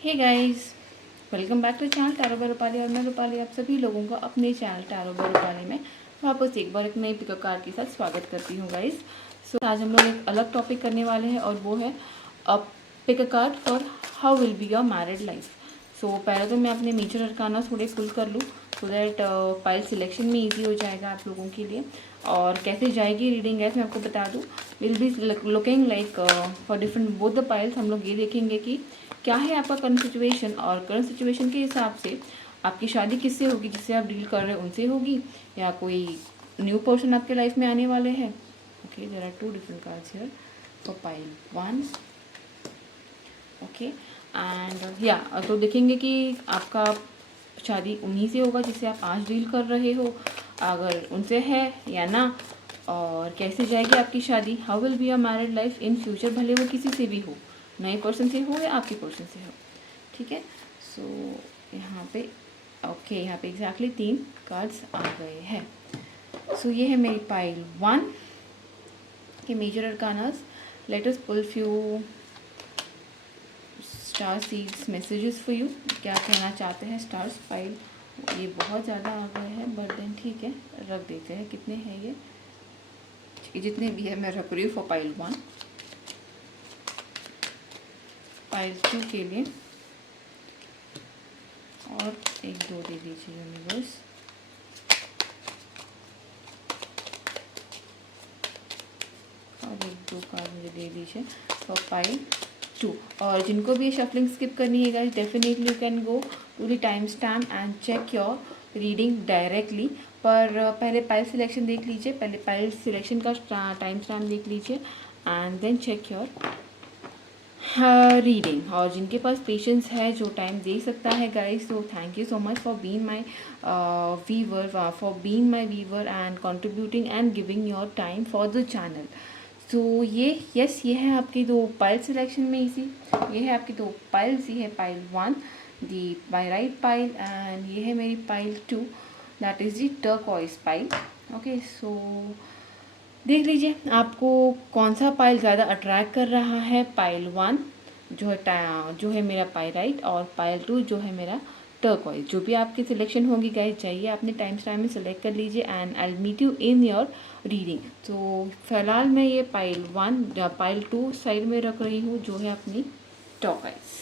Hey guys, welcome back to channel tarot by Rupali. और मैं रूपाली आप सभी लोगों का अपने चैनल टैरो बाय रूपाली में वापस एक बार एक नई पिकअप कार्ड के साथ स्वागत करती हूँ गाइस। आज हम लोग एक अलग टॉपिक करने वाले हैं और वो है pick a card for how will be your married life. पहले तो मैं अपने मेजर अरकाना थोड़े फुल कर लूँ सो दैट पाइल सिलेक्शन में ईजी हो जाएगा आप लोगों के लिए। और कैसे जाएगी रीडिंग गैस मैं आपको बता दूँ। Will be looking like for different both the piles. हम लोग ये देखेंगे कि क्या है आपका करंट सिचुएशन, और करंट सिचुएशन के हिसाब से आपकी शादी किससे होगी, जिससे आप डील कर रहे हो उनसे होगी, या कोई न्यू पर्सन आपके लाइफ में आने वाले हैं। Okay, there are two different cards here for pile 1। Okay and या तो देखेंगे कि आपका शादी उन्हीं से होगा जिससे आप आज डील कर रहे हो, अगर उनसे है या ना, और कैसे जाएगी आपकी शादी, how will be your married life in future, भले वो किसी से भी हो, नए पर्सन से हो या आपके पर्सन से हो। ठीक है, सो यहाँ पे ओके, यहाँ पे एग्जैक्टली 3 कार्ड्स आ गए हैं। सो ये है मेरी पाइल 1 के major arcanas. Let us pull few star seeds messages for you. क्या कहना चाहते हैं स्टार्स। पाइल ये बहुत ज़्यादा आ गए हैं बट देन ठीक है, रख देते हैं। कितने हैं ये जितने भी है मैं रख रही हूँ फॉर पाइल 1। पाइल 2 के लिए और 1-2 दे दीजिए यूनिवर्स। और 1-2 कार्ड मुझे दे दीजिए फॉर पाइल 2। और जिनको भी ये शफलिंग स्किप करनी है guys, definitely you can go to the time stamp and check your reading directly. पर पहले पाइल सिलेक्शन देख लीजिए, पहले पाइल सिलेक्शन का टाइम स्टैम्प देख लीजिए and then check your reading. और जिनके पास पेशेंस है, जो टाइम दे सकता है गाइस, तो thank you so much for being my viewer and contributing and giving your time for the channel. तो ये है आपकी 2 पाइल सिलेक्शन में इसी। ये है आपकी 2 पाइल्स। ये है pile 1 the bright pile and ये है मेरी pile 2 that is the turquoise pile. Okay, so देख लीजिए आपको कौन सा पाइल ज़्यादा अट्रैक्ट कर रहा है। पाइल 1 जो है मेरा पाइल राइट, और पाइल 2 जो है मेरा टर्कोइज। जो भी आपकी सिलेक्शन होगी गाइस, चाहिए आपने टाइम स्टैम्प में सेलेक्ट कर लीजिए and I will meet you in your reading. तो फिलहाल मैं ये पाइल 1 या पाइल 2 साइड में रख रही हूँ, जो है अपनी turquoise.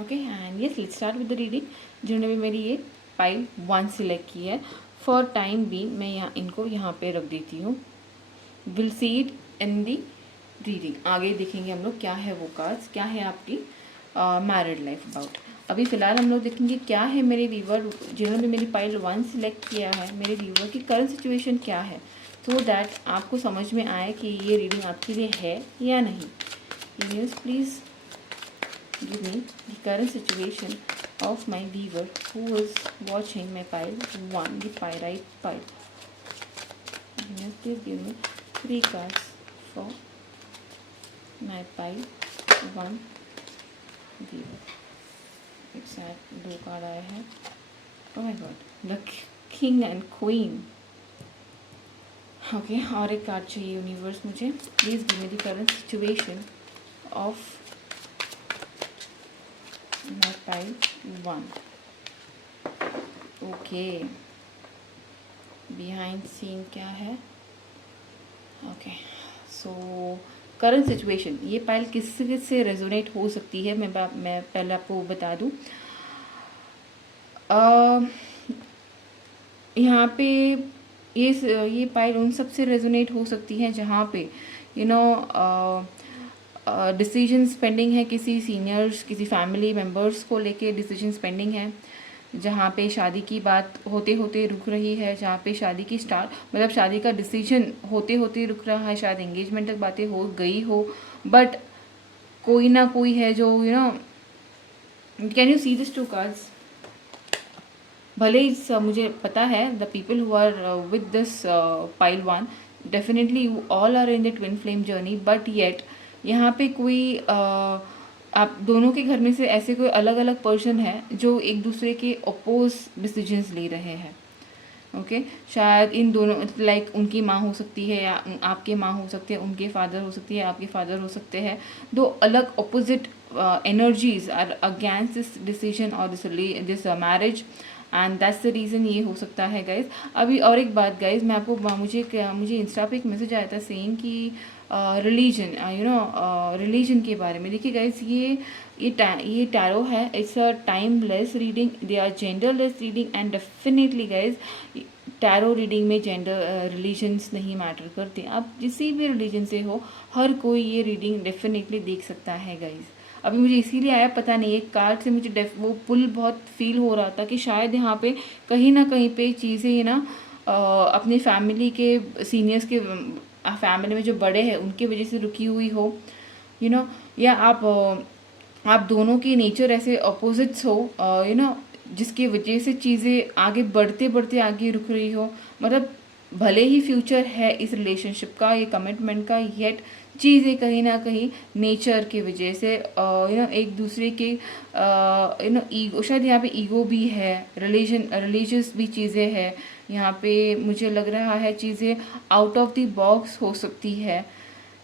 Okay and yes, let's start with the reading. जिन्होंने भी मेरी ये पाइल 1 सिलेक्ट की है, फॉर टाइम बी मैं इनको यहाँ पे रख देती हूँ। Will see it in the reading. आगे देखेंगे हम लोग क्या है वो कार्ड्स, क्या है आपकी मैरिड लाइफ अबाउट। अभी फ़िलहाल हम लोग देखेंगे क्या है मेरे व्यूवर जिन्होंने मेरी पाइल 1 सिलेक्ट किया है, मेरे व्यूवर की करंट सिचुएशन क्या है, सो दैट आपको समझ में आए कि ये रीडिंग आपके लिए है या नहीं। Universe please give me the current situation of my viewer who is watching my pile 1, the pyrite pile. Please give me 3 cards for my pile 1 viewer. Exact 2 card आए हैं। Oh my god, the king and queen. Okay, और एक card चाहिए universe मुझे। Please give me the current situation of my pile 1. Okay, behind scene क्या है। Okay, so current situation, ये pile किससे रेजोनेट हो सकती है मैं पहले आपको बता दूं। यहाँ पे ये पाइल उन सब से रेजोनेट हो सकती है जहाँ पे डिसीजंस पेंडिंग है, किसी सीनियर्स, किसी फैमिली मेम्बर्स को लेके डिसीजंस पेंडिंग है, जहाँ पे शादी की बात होते होते रुक रही है, जहाँ पे शादी की मतलब शादी का डिसीजन होते होते रुक रहा है, शायद एंगेजमेंट तक बातें हो गई हो, बट कोई ना कोई है जो can you see this 2 cards. भले ही मुझे पता है the people who are with this pile 1 definitely you all are in the twin flame journey, but yet यहाँ पे कोई आप दोनों के घर में से ऐसे कोई अलग अलग पर्सन है जो एक दूसरे के अपोज डिसीजंस ले रहे हैं। ओके शायद इन दोनों लाइक उनकी माँ हो सकती है या आपके माँ हो सकते हैं, उनके फादर हो सकती है, आपके फादर हो सकते हैं। दो अलग opposite energies are against this decision और this marriage, and that's the reason ये हो सकता है गाइज। अभी और एक बात गाइज, मैं आपको मुझे इंस्टा पे एक मैसेज आया था सेइंग कि रिलीजन रिलीजन के बारे में। देखिए गाइज, ये टैरो है, it's a timeless reading, they are genderless reading, and definitely guys tarot reading में जेंडर रिलीजन्स नहीं मैटर करते। आप किसी भी रिलीजन से हो, हर कोई ये रीडिंग डेफिनेटली देख सकता है गाइज। अभी मुझे इसीलिए आया, पता नहीं, एक कार्ड से मुझे वो पुल बहुत फील हो रहा था कि शायद यहाँ पे कहीं ना कहीं पे चीज़ें ना अपने फैमिली के सीनियर्स के फैमिली में जो बड़े हैं उनकी वजह से रुकी हुई हो, या आप दोनों की नेचर ऐसे अपोजिट्स हो, जिसकी वजह से चीज़ें आगे बढ़ते बढ़ते आगे रुक रही हो। मतलब भले ही फ्यूचर है इस रिलेशनशिप का, ये कमिटमेंट का, येट चीज़ें कहीं ना कहीं नेचर की वजह से एक दूसरे के ईगो, शायद यहाँ पे ईगो भी है, रिलीजियस भी चीज़ें हैं यहाँ पे। मुझे लग रहा है चीज़ें आउट ऑफ द बॉक्स हो सकती है।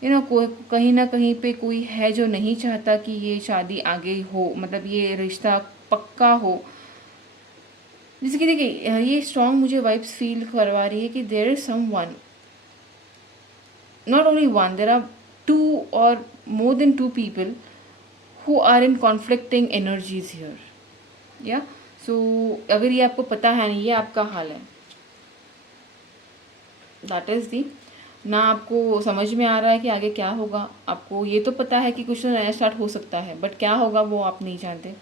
कोई कहीं ना कहीं पे कोई है जो नहीं चाहता कि ये शादी आगे हो, मतलब ये रिश्ता पक्का हो। जैसे कि देखिए, ये स्ट्रॉन्ग मुझे वाइब्स फील करवा रही है कि there is some one not only, देयर are are two more than two people who are in conflicting energies here, या सो अगर ये आपको पता है नहीं, ये आपका हाल है, दैट इज़ दी ना। आपको समझ में आ रहा है कि आगे क्या होगा, आपको ये तो पता है कि कुछ नया स्टार्ट हो सकता है, बट क्या होगा वो आप नहीं जानते।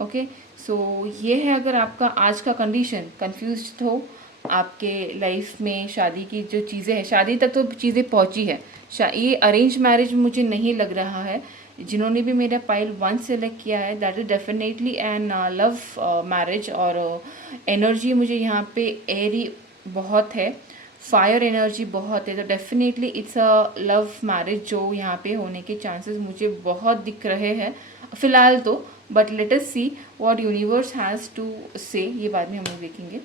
ओके सो ये है, अगर आपका आज का कंडीशन कंफ्यूज्ड हो आपके लाइफ में शादी की जो चीज़ें हैं, शादी तक तो चीज़ें पहुंची है, ये अरेंज मैरिज मुझे नहीं लग रहा है। जिन्होंने भी मेरा पाइल 1 सेलेक्ट किया है, that is definitely an love marriage, और एनर्जी मुझे यहाँ पे एरी बहुत है, फायर एनर्जी बहुत है, तो definitely it's a love marriage जो यहाँ पे होने के चांसेस मुझे बहुत दिख रहे हैं फिलहाल तो। But let us see what universe has to say, ये बाद में हम लोग देखेंगे।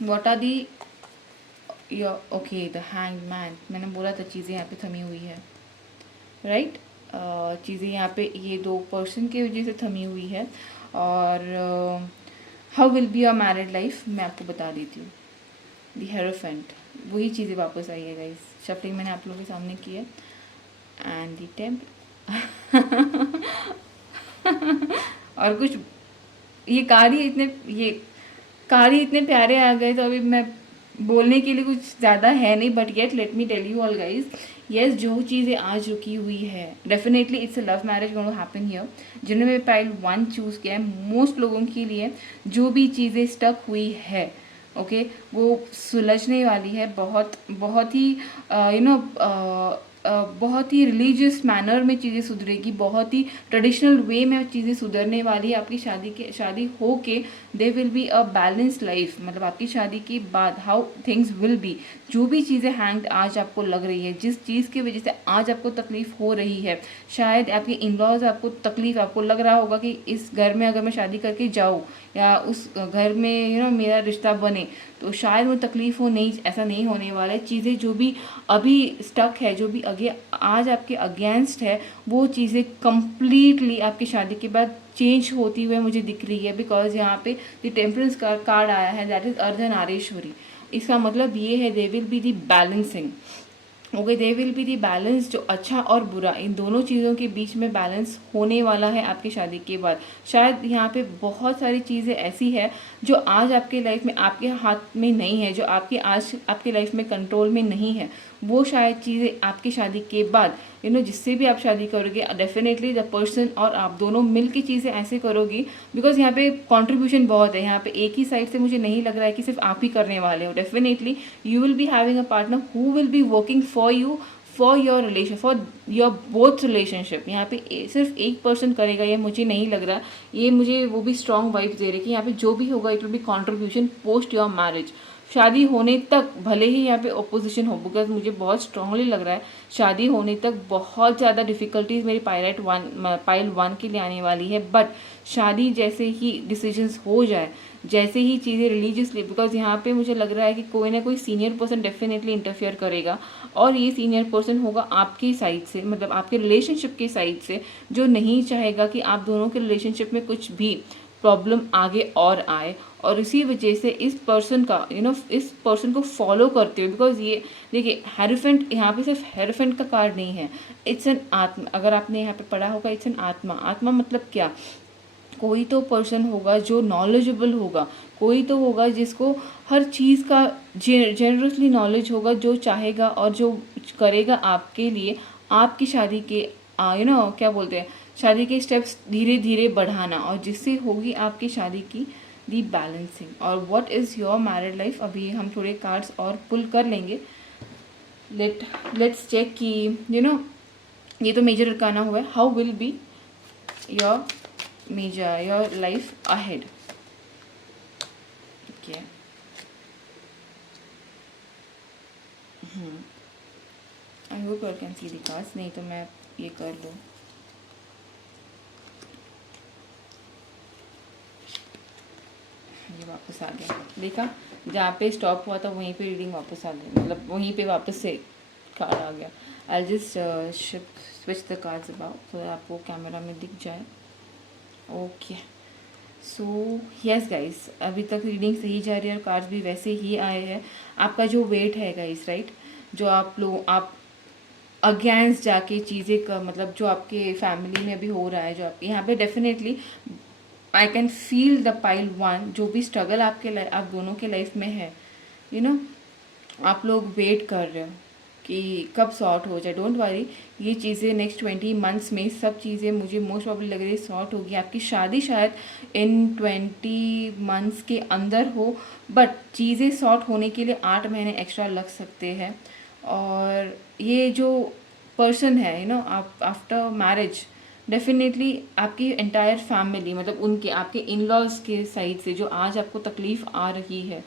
What are the okay the hanged man, मैंने बोला था चीज़ें यहाँ पे थमी हुई है, राइट चीज़ें यहाँ पे ये 2 पर्सन की वजह से थमी हुई है। और how will be a married life मैं आपको बता देती हूँ। दी हेरोफेंट, वही चीज़ें वापस आई है गाइस, शफलिंग मैंने आप लोगों के सामने की है, एंड दी टेम्प और कुछ ये कार्य इतने प्यारे आ गए, तो अभी मैं बोलने के लिए कुछ ज़्यादा है नहीं, but yet let me tell you all guys, yes जो चीज़ें आज रुकी हुई है, definitely it's a love marriage going to happen here. जिन्होंने पाइल 1 चूज़ किया है, मोस्ट लोगों के लिए जो भी चीज़ें स्टक हुई है, ओके वो सुलझने वाली है, बहुत ही बहुत ही रिलीजियस मैनर में चीज़ें सुधरेगी, बहुत ही ट्रेडिशनल वे में चीज़ें सुधरने वाली है। आपकी शादी हो के they will be a balance life, मतलब आपकी शादी के बाद हाउ थिंग्स विल बी, जो भी चीज़ें हैंग्ड आज आपको लग रही है, जिस चीज़ की वजह से आज आपको तकलीफ हो रही है, शायद आपके इन लॉज आपको तकलीफ, आपको लग रहा होगा कि इस घर में अगर मैं शादी करके जाऊँ या उस घर में मेरा रिश्ता बने तो शायद वो तकलीफ हो, नहीं ऐसा नहीं होने वाला है। चीज़ें जो भी अभी स्टक है, जो भी आगे आज आपके अगेंस्ट है, वो चीज़ें कंप्लीटली आपकी शादी के बाद चेंज होती हुई मुझे दिख रही है। बिकॉज यहाँ पे द टेम्परेंस का कार्ड आया है, दैट इज अर्धनारीश्वरी। इसका मतलब ये है they will be the balancing, okay they will be the balance, जो अच्छा और बुरा इन दोनों चीज़ों के बीच में बैलेंस होने वाला है आपकी शादी के बाद। शायद यहाँ पे बहुत सारी चीज़ें ऐसी है जो आज आपके लाइफ में आपके हाथ में नहीं है, जो आज आपके लाइफ में कंट्रोल में नहीं है, वो शायद चीज़ें आपकी शादी के बाद जिससे भी आप शादी करोगे, डेफिनेटली द पर्सन और आप दोनों मिल के चीज़ें ऐसे करोगी। बिकॉज यहाँ पे कंट्रीब्यूशन बहुत है, यहाँ पे एक ही साइड से मुझे नहीं लग रहा है कि सिर्फ आप ही करने वाले हो। Definitely you will be having a partner who will be working for you, for your relation, for your both relationship. यहाँ पे सिर्फ एक पर्सन करेगा ये मुझे नहीं लग रहा, ये मुझे वो भी स्ट्रॉन्ग वाइब्स दे रहे कि यहाँ पे जो भी होगा it will B contribution post your marriage. शादी होने तक भले ही यहाँ पे ओपोजिशन हो, बिकॉज मुझे बहुत स्ट्रांगली लग रहा है शादी होने तक बहुत ज़्यादा डिफ़िकल्टीज मेरी पाइल वन के लिए आने वाली है। बट शादी जैसे ही डिसीजंस हो जाए, जैसे ही चीज़ें रिलीजियसली, बिकॉज यहाँ पे मुझे लग रहा है कि कोई ना कोई सीनियर पर्सन डेफिनेटली इंटरफेयर करेगा, और ये सीनियर पर्सन होगा आपकी साइड से, मतलब आपके रिलेशनशिप की साइड से, जो नहीं चाहेगा कि आप दोनों के रिलेशनशिप में कुछ भी प्रॉब्लम आगे और आए। और इसी वजह से इस पर्सन का इस पर्सन को फॉलो करते हो, बिकॉज ये देखिए हेरोफेंट, यहाँ पे सिर्फ हेरोफेंट का कार्ड नहीं है, इट्स एन आत्मा। अगर आपने यहाँ पे पढ़ा होगा इट्स एन आत्मा। आत्मा मतलब क्या, कोई तो पर्सन होगा जो नॉलेजेबल होगा, कोई तो होगा जिसको हर चीज़ का जेनरसली नॉलेज होगा, जो चाहेगा और जो करेगा आपके लिए आपकी शादी के क्या बोलते हैं, शादी के स्टेप्स धीरे धीरे बढ़ाना, और जिससे होगी आपकी शादी की दी बैलेंसिंग। और what is your married life, अभी हम थोड़े कार्ड्स और पुल कर लेंगे। लेट्स चेक कि ये तो मेजर अरकाना हुआ है, how will be your your life ahead. Okay. I hope you can see the cards. नहीं तो मैं ये कर लूँ। ये वापस आ गया, देखा जहाँ पे स्टॉप हुआ था वहीं पे रीडिंग वापस आ गई, मतलब वहीं पे वापस से कार्ड आ गया। I'll just switch the cards about so आपको कैमरा में दिख जाए। ओके सो यस गाइस, अभी तक रीडिंग सही जा रही है और कार्ड्स भी वैसे ही आए हैं। आपका जो वेट है गाइस, राइट, जो आप अगेंस्ट जाके चीज़ें का, मतलब जो आपके फैमिली में अभी हो रहा है, जो आपके यहाँ पे definitely I can feel the pile one, जो भी स्ट्रगल आप दोनों के लाइफ में है, आप लोग वेट कर रहे हो कि कब सॉर्ट हो जाए। डोंट वरी, ये चीज़ें नेक्स्ट 20 मंथ्स में सब चीज़ें मुझे मोस्ट प्रॉब्ली लग रही है सॉर्ट होगी। आपकी शादी शायद इन 20 मंथ्स के अंदर हो, बट चीज़ें सॉर्ट होने के लिए 8 महीने एक्स्ट्रा लग सकते हैं। और ये जो पर्सन है आप आफ्टर मैरिज डेफिनेटली आपकी एंटायर फैमिली, मतलब उनके आपके इन लॉज के साइड से जो आज आपको तकलीफ़ आ रही है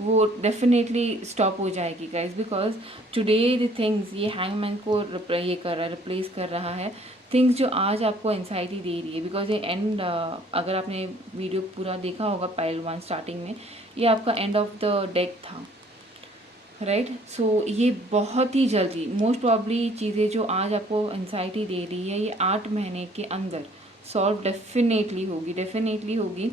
वो डेफिनेटली स्टॉप हो जाएगी guys, because today the things, ये हैंगमैन को ये कर रहा है, रिप्लेस कर रहा है थिंग्स जो आज आपको एंजाइटी दे रही है। बिकॉज ये एंड, अगर आपने वीडियो पूरा देखा होगा पाइल वन स्टार्टिंग में, ये आपका एंड ऑफ द डेक था, राइट। सो ये बहुत ही जल्दी मोस्ट प्रॉब्ली चीज़ें जो आज आपको एंजाइटी दे रही है ये 8 महीने के अंदर सॉल्व डेफिनेटली होगी।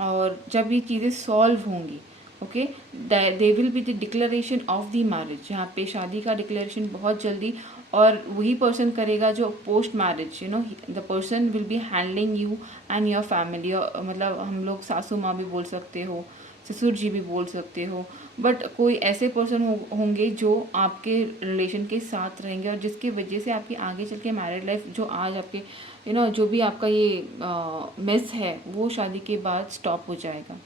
और जब ये चीज़ें सॉल्व होंगी, okay, they will be the declaration of the marriage, यहाँ पे शादी का डिक्लेरेशन बहुत जल्दी, और वही पर्सन करेगा जो post marriage the person will be handling you and your family. मतलब हम लोग सासू माँ भी बोल सकते हो, ससुर जी भी बोल सकते हो, बट कोई ऐसे पर्सन होंगे जो आपके रिलेशन के साथ रहेंगे, और जिसकी वजह से आपकी आगे चल के मैरिड लाइफ जो आज आपके जो भी आपका ये मिस है वो शादी के बाद स्टॉप हो जाएगा।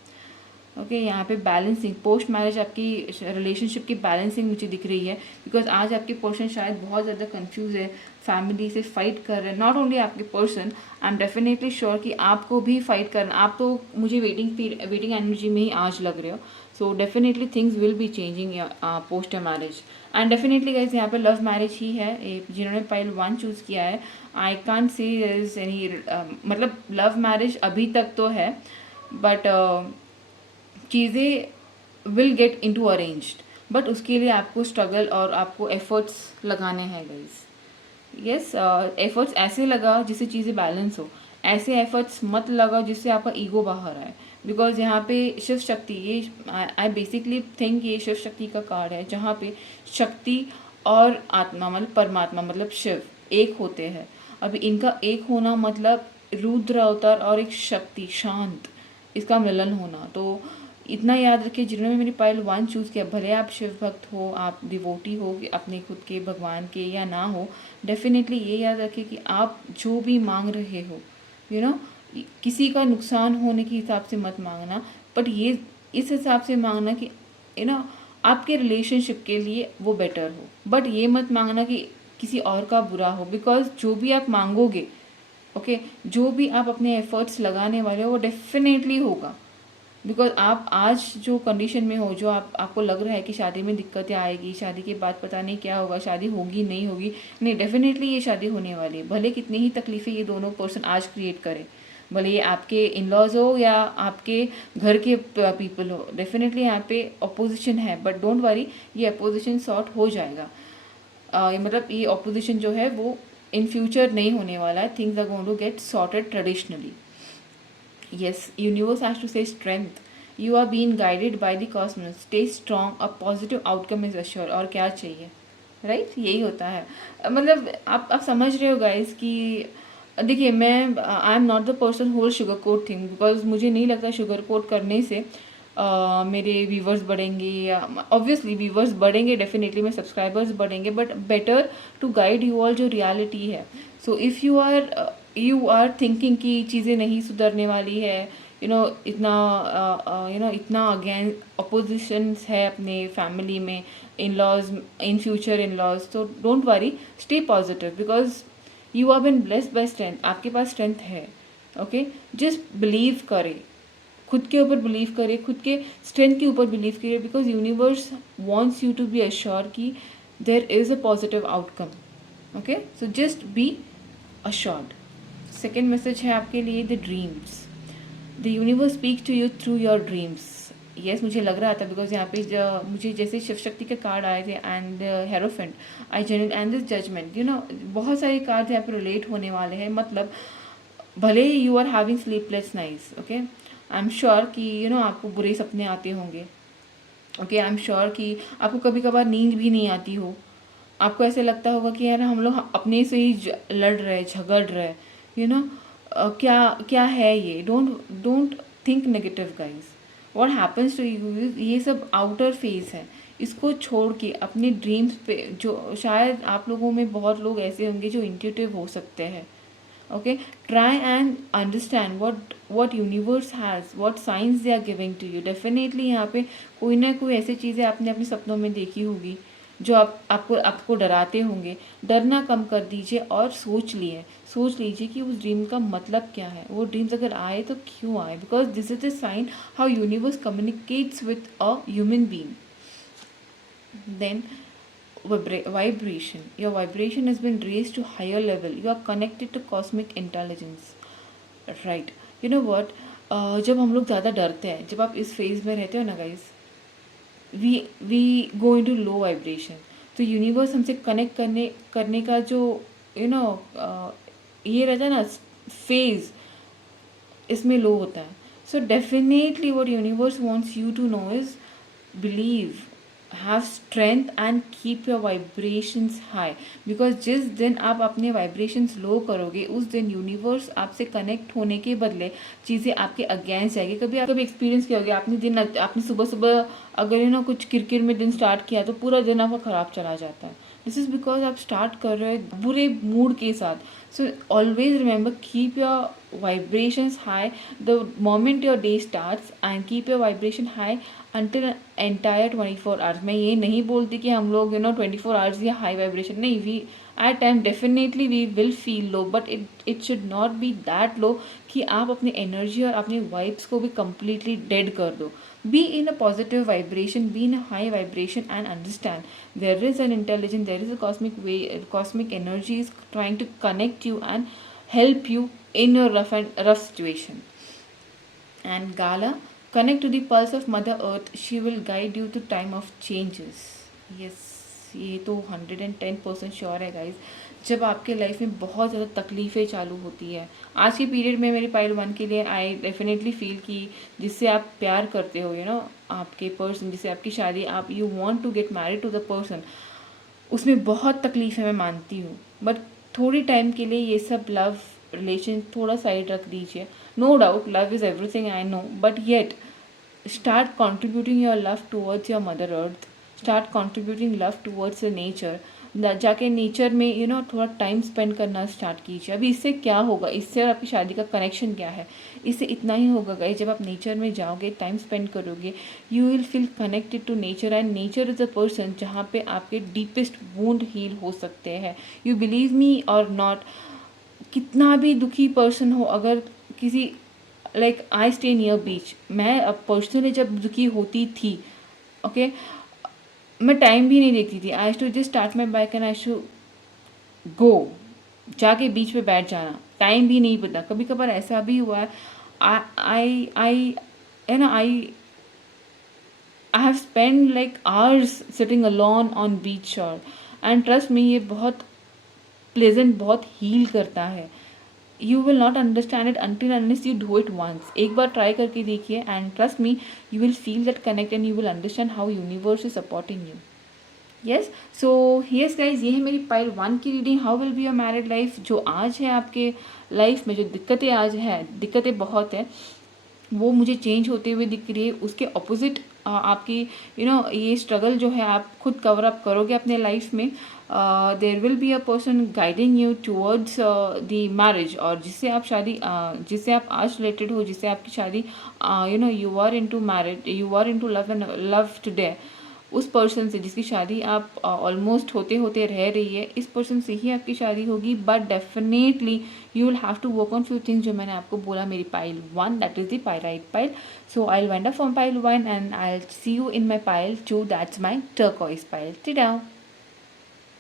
ओके, यहाँ पे बैलेंसिंग, पोस्ट मैरिज आपकी रिलेशनशिप की बैलेंसिंग मुझे दिख रही है, बिकॉज आज आपके पर्सन शायद बहुत ज़्यादा कंफ्यूज है, फैमिली से फाइट कर रहे हैं। नॉट ओनली आपके person, I am definitely sure कि आपको भी फाइट करना, आप तो मुझे वेटिंग एनर्जी में ही आज लग रहे हो। So definitely things will be changing post marriage, and definitely guys यहाँ पे लव मैरिज ही है जिन्होंने पाइल वन चूज़ किया है। I can't see there is any, मतलब लव मैरिज अभी तक तो है, बट चीज़ें will get into arranged, but उसके लिए आपको स्ट्रगल और आपको एफर्ट्स लगाने हैं गाइस। यस, एफर्ट्स ऐसे लगा जिससे चीज़ें बैलेंस हो, ऐसे एफर्ट्स मत लगाओ जिससे आपका ईगो बाहर आए, बिकॉज यहाँ पे शिव शक्ति, ये आई बेसिकली थिंक ये शिव शक्ति का कार्ड है, जहाँ पे शक्ति और आत्मा मतलब परमात्मा मतलब शिव एक होते हैं। अभी इनका एक होना मतलब रुद्र अवतार और एक शक्ति शांत, इसका मिलन होना। तो इतना याद रखिए, जिन्होंने मेरी पाइल वन चूज़ किया, भले आप शिव भक्त हो, आप डिवोटी हो अपने खुद के भगवान के या ना हो, डेफिनेटली ये याद रखिए कि आप जो भी मांग रहे हो किसी का नुकसान होने के हिसाब से मत मांगना, बट ये इस हिसाब से मांगना कि आपके रिलेशनशिप के लिए वो बेटर हो, बट ये मत मांगना कि किसी और का बुरा हो, बिकॉज जो भी आप मांगोगे, ओके, जो भी आप अपने एफर्ट्स लगाने वाले हो वो डेफिनेटली होगा, बिकॉज आप आज जो कंडीशन में हो, जो आपको लग रहा है कि शादी में दिक्कतें आएगी, शादी के बाद पता नहीं क्या होगा, शादी होगी नहीं होगी, नहीं, डेफिनेटली ये शादी होने वाली है। भले कितनी ही तकलीफ़ें ये दोनों पर्सन आज क्रिएट करें, भले ये आपके इन लॉज हो या आपके घर के पीपल हो, डेफिनेटली यहाँ पे अपोजिशन है, बट डोंट वरी, ये अपोजिशन सॉर्ट हो जाएगा। मतलब ये अपोजिशन जो है वो इन फ्यूचर नहीं होने वाला है। Things are going to get sorted traditionally. Yes, universe has to say strength. You are being guided by the cosmos. Stay strong. A positive outcome is assured. और क्या चाहिए, राइट? यही होता है। मतलब आप समझ रहे हो गाइस कि देखिए, मैं I am not the person who'll sugar coat thing, because मुझे नहीं लगता शुगर कोट करने से मेरे व्यूवर्स बढ़ेंगे, या ऑब्वियसली व्यूवर्स बढ़ेंगे, डेफिनेटली मेरे सब्सक्राइबर्स बढ़ेंगे, but better to guide you all जो रियलिटी है। So if you are thinking कि चीज़ें नहीं सुधरने वाली है, इतना अगेन अपोजिशंस है अपने फैमिली में, in laws, in future in laws, तो don't worry, stay positive, because you are been blessed by strength. आपके पास स्ट्रेंथ है, ओके? जस्ट बिलीव करें, खुद के ऊपर बिलीव करें, खुद के स्ट्रेंथ के ऊपर बिलीव करिए, because universe wants you to be assure कि there is a positive outcome, okay? So just be assured. Second message है आपके लिए, the dreams. The universe speak to you through your dreams. Yes, मुझे लग रहा था, because यहाँ पे मुझे जैसे शिव शक्ति के कार्ड आए थे, and hierophant I genuine and this judgement, बहुत सारे कार्ड यहाँ पे रिलेट होने वाले हैं। मतलब भले you are having sleepless nights, okay, I am sure कि आपको बुरे सपने आते होंगे, ओके, आई एम श्योर कि आपको कभी कभार नींद भी नहीं आती हो, आपको ऐसे लगता होगा कि यार हम लोग अपने से ही लड़ रहे, झगड़ रहे, क्या है ये। Don't think negative guys. What happens to you, ये सब आउटर फेस है, इसको छोड़ के अपने ड्रीम्स पे, जो शायद आप लोगों में बहुत लोग ऐसे होंगे जो इंट्यूटिव हो सकते हैं, okay, try and understand what universe has, what signs they are giving to you. Definitely यहाँ पे कोई ना कोई ऐसी चीज़ें आपने अपने सपनों में देखी होगी जो आपको डराते होंगे। डरना कम कर दीजिए और सोच लीजिए कि उस ड्रीम का मतलब क्या है, वो ड्रीम्स अगर आए तो क्यों आए, because this is the sign how universe communicates with a human being. Then vibration, your vibration has been raised to higher level, you are connected to cosmic intelligence, right? You know what, जब हम लोग ज़्यादा डरते हैं, जब आप इस phase में रहते हो ना guys, we go into low vibration. तो यूनिवर्स हमसे कनेक्ट करने का जो ये रहता है ना फेज, इसमें लो होता है। So definitely what universe wants you to know is believe, have strength and keep your vibrations high, because जिस दिन आप अपने vibrations low करोगे, उस दिन यूनिवर्स आपसे कनेक्ट होने के बदले चीज़ें आपके अगेंस्ट जाएगी। कभी एक्सपीरियंस किया होगा, आपने सुबह अगर कुछ किरकिर में दिन स्टार्ट किया तो पूरा दिन आपका ख़राब चला जाता है। दिस इज़ बिकॉज आप स्टार्ट कर रहे हो बुरे मूड के साथ। So always remember, keep your vibrations high the moment your day starts, and keep your vibration high until entire 24 hours। मैं ये नहीं बोलती कि हम लोग 24 hours या हाई वाइब्रेशन, नहीं, we at time definitely we will feel low, but it should not be that low कि आप अपनी एनर्जी और अपनी वाइब्स को भी कम्प्लीटली डेड कर दो। Be in a positive vibration, be in a high vibration, and understand there is an intelligence, there is a cosmic energy is trying to connect you and help you in your rough situation. And Gala, connect to the pulse of Mother Earth, she will guide you to time of changes. Yes, ये तो 110% sure है guys. जब आपके life में बहुत ज़्यादा तकलीफ़ें चालू होती है, आज के पीरियड में मेरी पाइल 1 के लिए आई डेफिनेटली फील कि जिससे आप प्यार करते हो, आपके पर्सन जिससे आपकी शादी, आप you want to get married to the person, उसमें बहुत तकलीफ़ है, मैं मानती हूँ, बट थोड़ी टाइम के लिए ये सब लव रिलेशन थोड़ा साइड रख दीजिए। No doubt love is everything, I know, but yet start contributing your love towards your mother earth, start contributing love towards the nature। जाके नेचर में थोड़ा टाइम स्पेंड करना स्टार्ट कीजिए। अभी इससे क्या होगा, इससे और आपकी शादी का कनेक्शन क्या है, इससे इतना ही होगा गाइस, जब आप नेचर में जाओगे, टाइम स्पेंड करोगे, you will feel connected to nature, and nature is a person जहाँ पे आपके डीपेस्ट वुंड हील हो सकते हैं। यू बिलीव मी और नॉट, कितना भी दुखी पर्सन हो, अगर किसी लाइक आई स्टे नियर बीच। मैं पर्सनली जब दुखी होती थी, ओके, मैं टाइम भी नहीं देखती थी। I to just start my bike and I should go, जाके बीच पे बैठ जाना, टाइम भी नहीं पता। कभी कभार ऐसा भी हुआ है, आई आई है ना, I have spend like hours sitting alone on beach shore, and trust me, ये बहुत प्लेजेंट, बहुत हील करता है। You will not understand it until unless you do it once। एक बार ट्राई करके देखिए, and trust me, you will feel that connect and you will understand how universe is supporting you. Yes, so yes guys, ये है मेरी pile 1 की reading, how will be your married life. जो आज है आपके लाइफ में, जो दिक्कतें आज है, दिक्कतें बहुत है, वो मुझे चेंज होते हुए दिख रही है। उसके ऑपोजिट आपकी ये स्ट्रगल जो है आप खुद कवर अप करोगे अपने लाइफ में। There will be a person guiding you towards the marriage, और जिससे आप शादी, जिससे आप आज रिलेटेड हो, जिससे आपकी शादी, you are into married, you are into love and love today, उस पर्सन से जिसकी शादी आप ऑलमोस्ट होते होते रह रही है, इस पर्सन से ही आपकी शादी होगी। But definitely you will have to work on few things, जो मैंने आपको बोला मेरी pile 1, that is the pyrite pile. So I will wind up from pile 1 and I will see you in my pile 2, that's my turquoise pile. Tada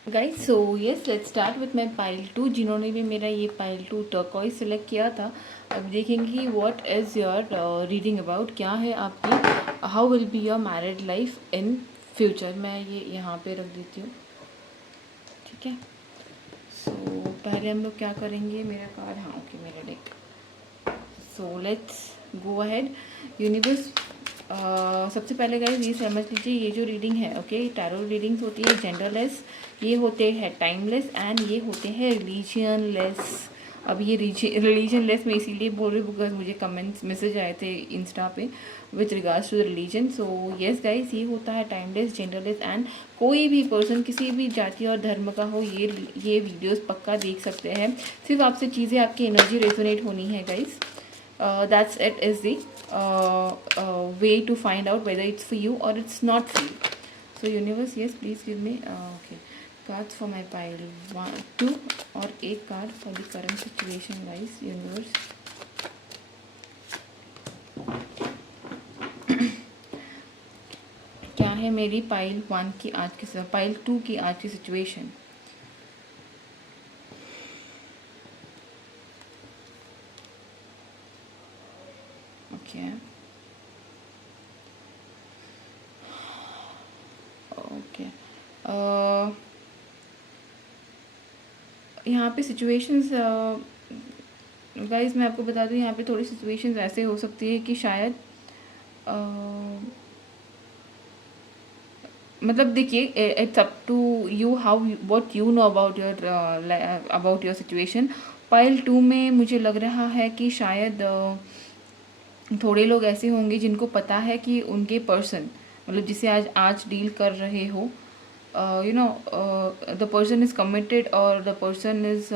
guys, so yes, let's start with my pile 2। जिन्होंने भी मेरा ये pile 2 turquoise select किया था, अब देखेंगे what is your reading about, क्या है आपकी, how will be your married life in future. मैं ये यहाँ पे रख देती हूँ, ठीक है। सो पहले हम लोग क्या करेंगे, मेरा कार्ड, हाँ ओके, मेरा deck. So let's go ahead. Universe, सबसे पहले गाइस ये समझ लीजिए, ये जो रीडिंग है, ओके, टैरो रीडिंग्स होती है जेंडरलेस, ये होते हैं टाइमलेस, एंड ये होते हैं रिलीजियनलेस। अब ये रिलीजनलेस मैं इसीलिए बोल रही हूँ बिकॉज मुझे कमेंट्स मैसेज आए थे इंस्टा पे with regards to the religion. So yes guys, ये होता है टाइमलेस, जेंडरलेस, एंड कोई भी पर्सन किसी भी जाति और धर्म का हो, ये वीडियोस पक्का देख सकते हैं। सिर्फ आपसे चीज़ें, आपकी एनर्जी रेजोनेट होनी है guys. That's it is the way to find out whether it's for you or it's not for you. So universe, yes, please give me okay, cards for my pile 1, 2 और एक card for the current situation guys, universe। क्या है मेरी pile 1 की आज की, pile 2 की आज की सिचुएशन। ओके ओके, यहाँ पे सिचुएशंस गाइस, मैं आपको बता दूँ, यहाँ पे थोड़ी सिचुएशंस ऐसे हो सकती है कि शायद मतलब देखिए, it's up to you how what you know about your situation. Pile 2 में मुझे लग रहा है कि शायद थोड़े लोग ऐसे होंगे जिनको पता है कि उनके पर्सन, मतलब जिसे आज डील कर रहे हो, the person is committed or the person is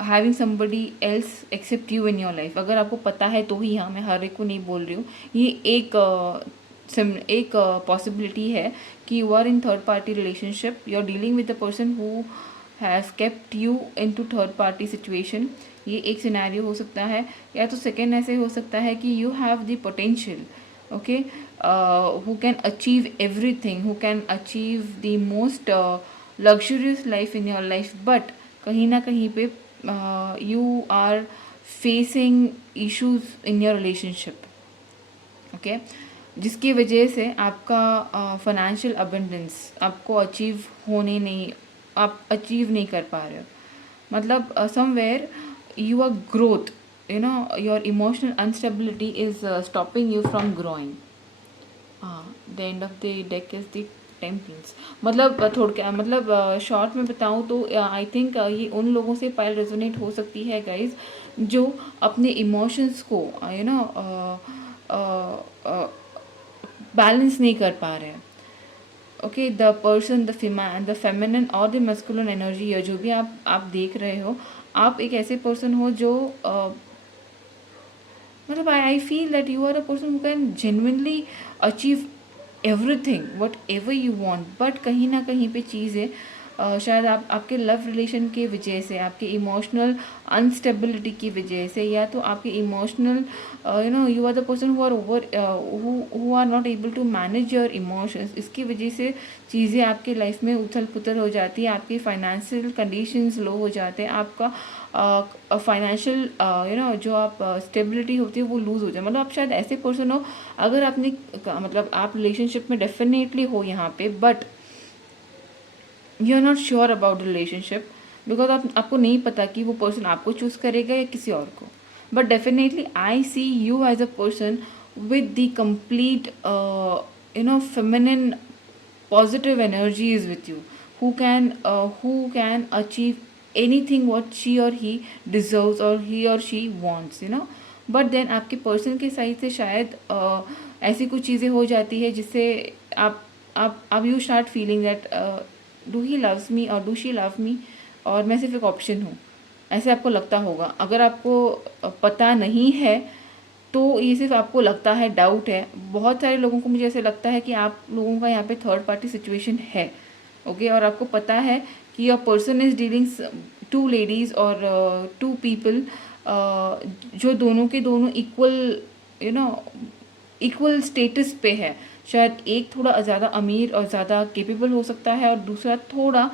having somebody else except you in your life। अगर आपको पता है तो ही, हाँ, मैं हर एक को नहीं बोल रही हूँ, ये एक पॉसिबिलिटी है कि you are in third party relationship, you are dealing with the person who has kept you in to third party situation. ये एक सिनेरियो हो सकता है, या तो सेकेंड ऐसे हो सकता है कि you have the potential, okay, who can achieve everything, who can achieve the most luxurious life in your life, but कहीं ना कहीं पे you are facing issues in your relationship, okay, जिसकी वजह से आपका फाइनेंशियल अबंडेंस आपको आप अचीव नहीं कर पा रहे हो। मतलब somewhere your growth, your emotional instability is stopping you from growing। the end of the deck is the temperance। मतलब थोड़ा, मतलब शॉर्ट में बताऊँ तो आई थिंक ये उन लोगों से पाइल रेजोनेट हो सकती है गाइज, जो अपने इमोशंस को बैलेंस नहीं कर पा रहे हैं। Okay, the person, the feminine और द मस्कुलिन एनर्जी, या जो भी आप देख रहे हो, आप एक ऐसे पर्सन हो जो मतलब I feel that you are a person who can genuinely achieve everything whatever you want, but कहीं ना कहीं पे चीज़ें शायद आप आपके लव रिलेशन की वजह से, आपके इमोशनल अनस्टेबिलिटी की वजह से, या तो आपके emotional you are the person who are over who are not able to manage your emotions, इसकी वजह से चीज़ें आपके लाइफ में उथल पुथल हो जाती है, आपकी फाइनेंशियल कंडीशंस लो हो जाते हैं, आपका फाइनेंशियल जो आप स्टेबिलिटी होती है वो लूज़ हो जाए। मतलब आप शायद ऐसे पर्सन हो, अगर आपने मतलब आप रिलेशनशिप में डेफिनेटली हो यहाँ पे, but you are not sure about relationship, because आपको नहीं पता कि वो पर्सन आपको चूज़ करेगा या किसी और को। But definitely I see you as a person with the complete feminine positive energies with you, who can achieve anything what she or he deserves or he or she wants. But then आपके person के side से शायद ऐसी कुछ चीज़ें हो जाती है जिससे आप you start feeling that do he loves me और डू शी लव मी, और मैं सिर्फ एक ऑप्शन हूँ, ऐसे आपको लगता होगा। अगर आपको पता नहीं है तो ये सिर्फ आपको लगता है, डाउट है। बहुत सारे लोगों को मुझे ऐसे लगता है कि आप लोगों का यहाँ पे थर्ड पार्टी सिचुएशन है, ओके, और आपको पता है कि your person is dealing two ladies और टू पीपल जो दोनों के दोनों इक्वल स्टेटस पे है। शायद एक थोड़ा ज़्यादा अमीर और ज़्यादा केपेबल हो सकता है और दूसरा थोड़ा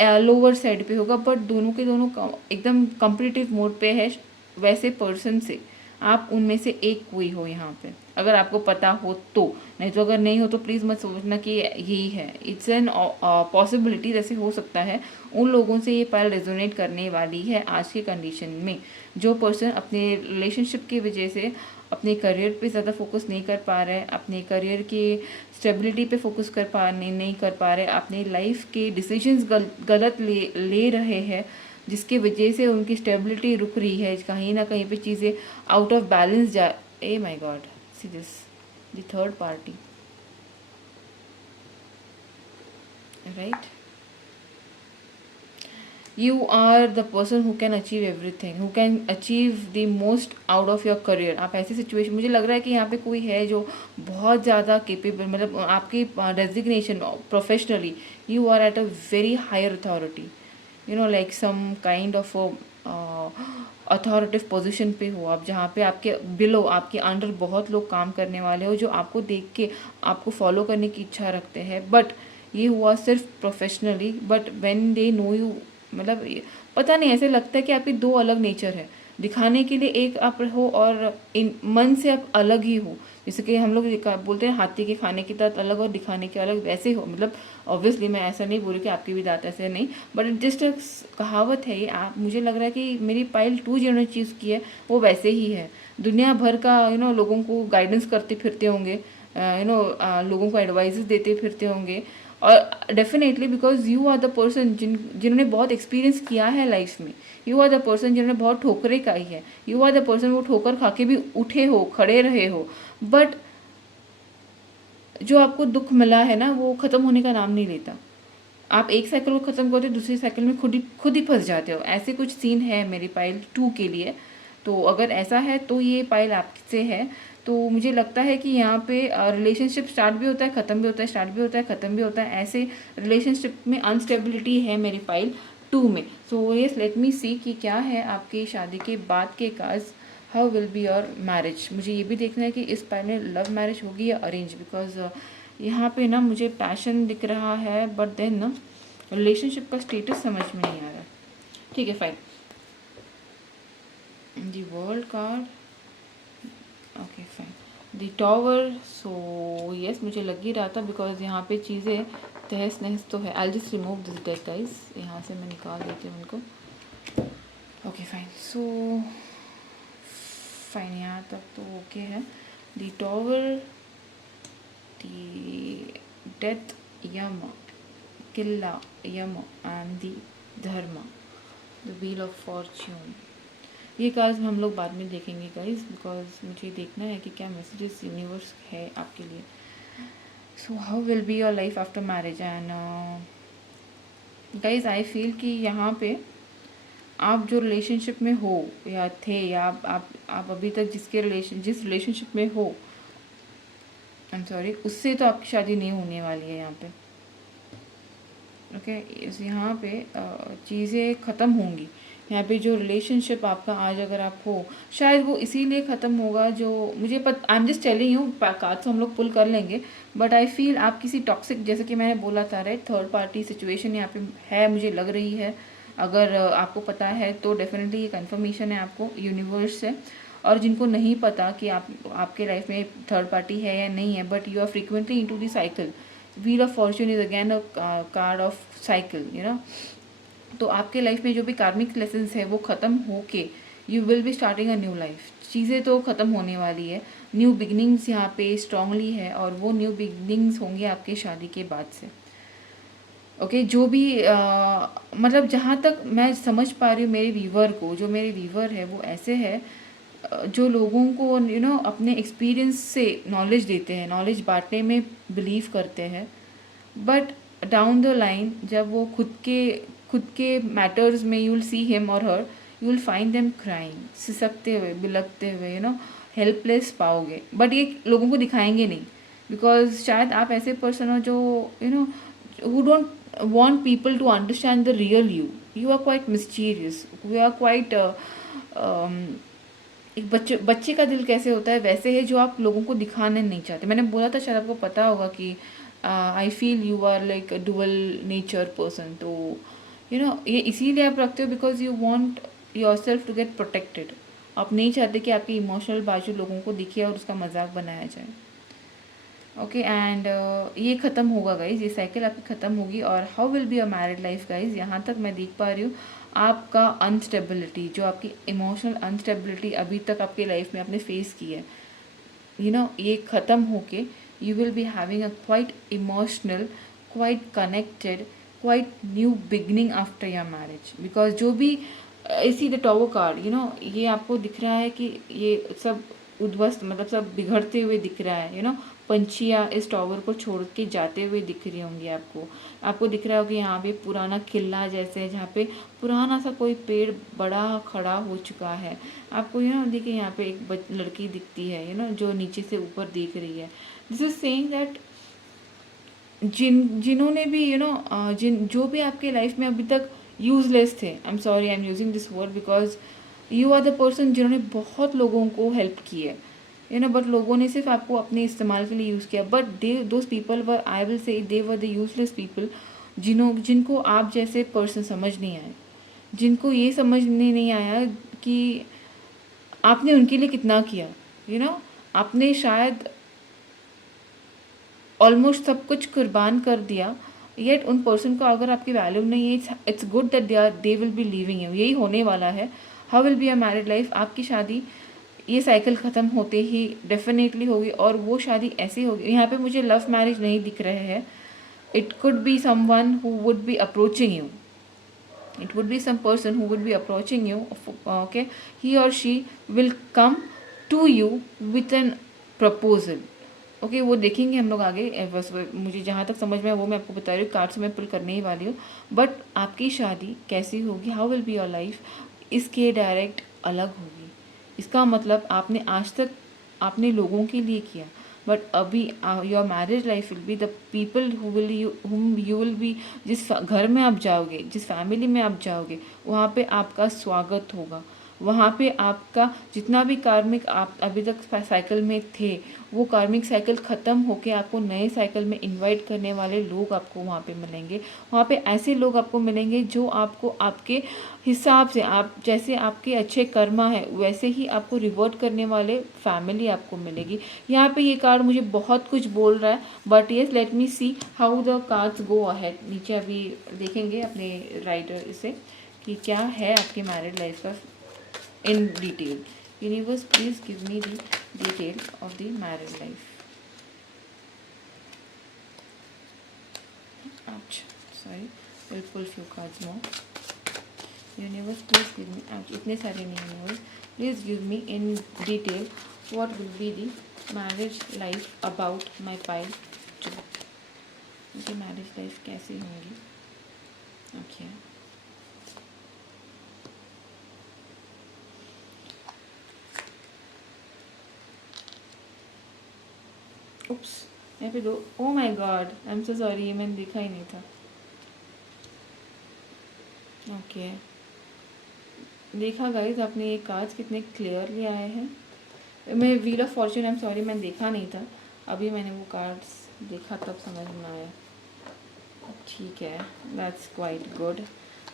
लोअर साइड पे होगा, बट दोनों के दोनों एकदम कम्पिटिटिव मोड पे है। वैसे पर्सन से आप उनमें से एक कोई हो यहाँ पे, अगर आपको पता हो तो। नहीं तो अगर नहीं हो तो प्लीज़ मत सोचना कि यही है। इट्स एन पॉसिबिलिटी, जैसे हो सकता है उन लोगों से ये पायल रेजोनेट करने वाली है आज के कंडीशन में, जो पर्सन अपने रिलेशनशिप की वजह से अपने करियर पे ज़्यादा फोकस नहीं कर पा रहे, अपने करियर की स्टेबिलिटी पे फोकस नहीं कर पा रहे, अपने लाइफ के डिसीजंस गलत ले रहे हैं, जिसकी वजह से उनकी स्टेबिलिटी रुक रही है, कहीं ना कहीं पे चीज़ें आउट ऑफ बैलेंस जा। Eh my god, see this, the third party, right? You are the person who can achieve everything, who can achieve the most out of your career। आप ऐसी सिचुएशन, मुझे लग रहा है कि यहाँ पे कोई है जो बहुत ज़्यादा केपेबल, मतलब आपकी designation professionally you are at a very higher authority, like some kind of authoritative position पे हो आप, जहाँ पे आपके बिलो, आपके अंडर बहुत लोग काम करने वाले हो, जो आपको देख के आपको फॉलो करने की इच्छा रखते हैं। बट ये हुआ सिर्फ professionally, but when they know you, मतलब पता नहीं, ऐसे लगता है कि आपके दो अलग नेचर है। दिखाने के लिए एक आप हो और इन मन से आप अलग ही हो। जैसे कि हम लोग बोलते हैं हाथी के खाने की दांत अलग और दिखाने के अलग, वैसे हो। मतलब ऑब्वियसली मैं ऐसा नहीं बोल रही कि आपकी भी दांत ऐसे नहीं, बट जस्ट कहावत है ये। आप, मुझे लग रहा है कि मेरी पायल 2 जिन्होंने चीज़ की है वो वैसे ही है। दुनिया भर का लोगों को गाइडेंस करते फिरते होंगे, लोगों को एडवाइजेस देते फिरते होंगे, और definitely because you are the person जिन्होंने बहुत एक्सपीरियंस किया है लाइफ में। यू आर द पर्सन जिन्होंने बहुत ठोकरें खाई है। यू आर द पर्सन वो ठोकर खा के भी उठे हो, खड़े रहे हो, बट जो आपको दुख मिला है ना वो ख़त्म होने का नाम नहीं लेता। आप एक साइकिल को ख़त्म करते हो, दूसरी साइकिल में खुद ही फंस जाते हो। ऐसे कुछ सीन है मेरी पाइल 2 के लिए। तो अगर ऐसा है तो ये पाइल आपसे है। तो मुझे लगता है कि यहाँ पे रिलेशनशिप स्टार्ट भी होता है, ख़त्म भी होता है, स्टार्ट भी होता है, ख़त्म भी होता है। ऐसे रिलेशनशिप में अनस्टेबिलिटी है मेरी पाइल 2 में। सो येस, लेट मी सी कि क्या है आपकी शादी के बाद के काज, how will be your marriage. मुझे ये भी देखना है कि इस पाइल में लव मैरिज होगी या अरेंज, बिकॉज यहाँ पे ना मुझे पैशन दिख रहा है, बट देन ना रिलेशनशिप का स्टेटस समझ में नहीं आ रहा। ठीक है, fine. The world card, okay fine. The tower, so yes, मुझे लग ही रहा था, बिकॉज यहाँ पे चीज़ें तहस नहस तो है। I just remove this deck guys, यहाँ से मैं निकाल देती हूँ उनको। ओके फाइन, सो फाइन, यहाँ तक तो ओके है। The tower, the death, Yam, किला, Yam and the Dharma, the wheel of fortune. ये कार्ड्स हम लोग बाद में देखेंगे गाइज, बिकॉज मुझे देखना है कि क्या मैसेजेस यूनिवर्स है आपके लिए। So how will be your life after marriage. And guys I feel कि यहाँ पे आप जो रिलेशनशिप में हो या थे, या आप अभी तक जिस रिलेशनशिप में हो, आई एम सॉरी, उससे तो आपकी शादी नहीं होने वाली है यहाँ पे। ओके, इस यहाँ पे चीज़ें ख़त्म होंगी। यहाँ पे जो रिलेशनशिप आपका आज अगर आप हो, शायद वो इसीलिए ख़त्म होगा, जो मुझे I am just telling you, card तो हम लोग पुल कर लेंगे, बट आई फील आप किसी टॉक्सिक, जैसे कि मैंने बोला था राइट, थर्ड पार्टी सिचुएशन यहाँ पे है, मुझे लग रही है। अगर आपको पता है तो डेफिनेटली ये कन्फर्मेशन है आपको यूनिवर्स से। और जिनको नहीं पता कि आपके लाइफ में थर्ड पार्टी है या नहीं है, but you are frequently into the cycle, wheel of fortune is again a card of cycle, you know. तो आपके लाइफ में जो भी कार्मिक लेसन्स है वो ख़त्म होके you will be starting a new life. चीज़ें तो ख़त्म होने वाली है, न्यू बिगनिंग्स यहाँ पे स्ट्रांगली है, और वो न्यू बिगनिंग्स होंगे आपके शादी के बाद से। ओके, जो भी मतलब जहाँ तक मैं समझ पा रही हूँ मेरे वीवर को, जो मेरे वीवर है वो ऐसे है जो लोगों को अपने एक्सपीरियंस से नॉलेज देते हैं, नॉलेज बांटने में बिलीव करते हैं, बट डाउन द लाइन जब वो खुद के मैटर्स में यू विल सी हिम और her, you will find them crying, सिसकते हुए, बिलकते हुए, हेल्पलेस पाओगे, बट ये लोगों को दिखाएंगे नहीं, बिकॉज शायद आप ऐसे पर्सन हो जो who don't want people to understand the real you. You are quite mysterious. We are quite um, एक बच्चे का दिल कैसे होता है वैसे है, जो आप लोगों को दिखाने नहीं चाहते। मैंने बोला था, शायद आपको पता होगा कि I feel you are like a dual nature person. तो ये इसीलिए आप रखते हो because you want yourself to get protected. आप नहीं चाहते कि आपकी इमोशनल बाजू लोगों को दिखे और उसका मजाक बनाया जाए। ओके, एंड ये ख़त्म होगा गाइज, ये साइकिल आपकी ख़त्म होगी। और how will be a married life guys, यहाँ तक मैं देख पा रही हूँ आपका अनस्टेबिलिटी, जो आपकी इमोशनल अनस्टेबिलिटी अभी तक आपकी लाइफ में आपने फेस की है, ये ख़त्म होके you will be having a quite emotional, quite connected, quite new beginning after your marriage. Because जो भी इसी द टॉवर कार्ड, ये आपको दिख रहा है कि ये सब उद्ध्वस्त, मतलब सब बिगड़ते हुए दिख रहा है, पंछियाँ इस टॉवर को छोड़ के जाते हुए दिख रही होंगी आपको दिख रहा होगा कि यहाँ पे पुराना किला जैसे है, जहाँ पे पुराना सा कोई पेड़ बड़ा खड़ा हो चुका है। आपको देखिए यहाँ पे एक लड़की दिखती है, जो नीचे से ऊपर देख रही है। दिस इज सेइंग दैट जिन्होंने भी जो भी आपके लाइफ में अभी तक यूजलेस थे, I am sorry I am using this word, because you are the person जिन्होंने बहुत लोगों को हेल्प की है, बट लोगों ने सिर्फ आपको अपने इस्तेमाल के लिए यूज़ किया। But those people were, I will say they were the useless people, जिनको आप जैसे पर्सन समझ नहीं आए, जिनको ये समझने नहीं आया कि आपने उनके लिए कितना किया। आपने शायद ऑलमोस्ट सब कुछ कुर्बान कर दिया, येट उन पर्सन को अगर आपकी वैल्यू नहीं है, it's good that they will be living you. यही होने वाला है। How will be a married life, आपकी शादी ये साइकिल ख़त्म होते ही डेफिनेटली होगी, और वो शादी ऐसी होगी। यहाँ पे मुझे लव मैरिज नहीं दिख रहे हैं। It could be someone who would be approaching you, it would be some person who would be approaching you, okay, he or she will come to you with an proposal। Okay, वो देखेंगे हम लोग आगे। बस मुझे जहाँ तक समझ में है वो मैं आपको बता रही हूँ, कार्ड से मैं पुल करने ही वाली हूँ। बट आपकी शादी कैसी होगी, how will be your life, इसके डायरेक्ट अलग होगी। इसका मतलब आपने आज तक आपने लोगों के लिए किया, बट अभी your marriage life will be the people whom you will be, जिस घर में आप जाओगे, जिस फैमिली में आप जाओगे, वहाँ पे आपका स्वागत होगा। वहाँ पे आपका जितना भी कार्मिक आप अभी तक साइकिल में थे, वो कार्मिक साइकिल ख़त्म होके आपको नए साइकिल में इनवाइट करने वाले लोग आपको वहाँ पे मिलेंगे। वहाँ पे ऐसे लोग आपको मिलेंगे जो आपको आपके हिसाब से, आप जैसे आपके अच्छे कर्मा है वैसे ही आपको रिवर्ट करने वाले फैमिली आपको मिलेगी। यहाँ पे ये कार्ड मुझे बहुत कुछ बोल रहा है, but yes let me see how the cards go ahead. नीचे अभी देखेंगे अपने राइटर इसे कि क्या है आपके मैरिड लाइफ का in detail. Universe, please give me the detail of the married life. Ouch, sorry, we'll pull few cards more. Universe, please give me, ouch, इतने सारे नहीं universe, please give me in detail what will be the marriage life about my pile 2. उनकी marriage life कैसी होंगी। Okay. उप्स, यहाँ पे दो, oh my god, I am so sorry, ये मैंने देखा ही नहीं था। ओके, देखा गाइस आपने ये कार्ड्स कितने क्लियरली आए हैं। मैं wheel of Fortune, I am sorry मैं देखा नहीं था, अभी मैंने वो कार्ड्स देखा तब समझ में आया। ठीक है, that's quite good,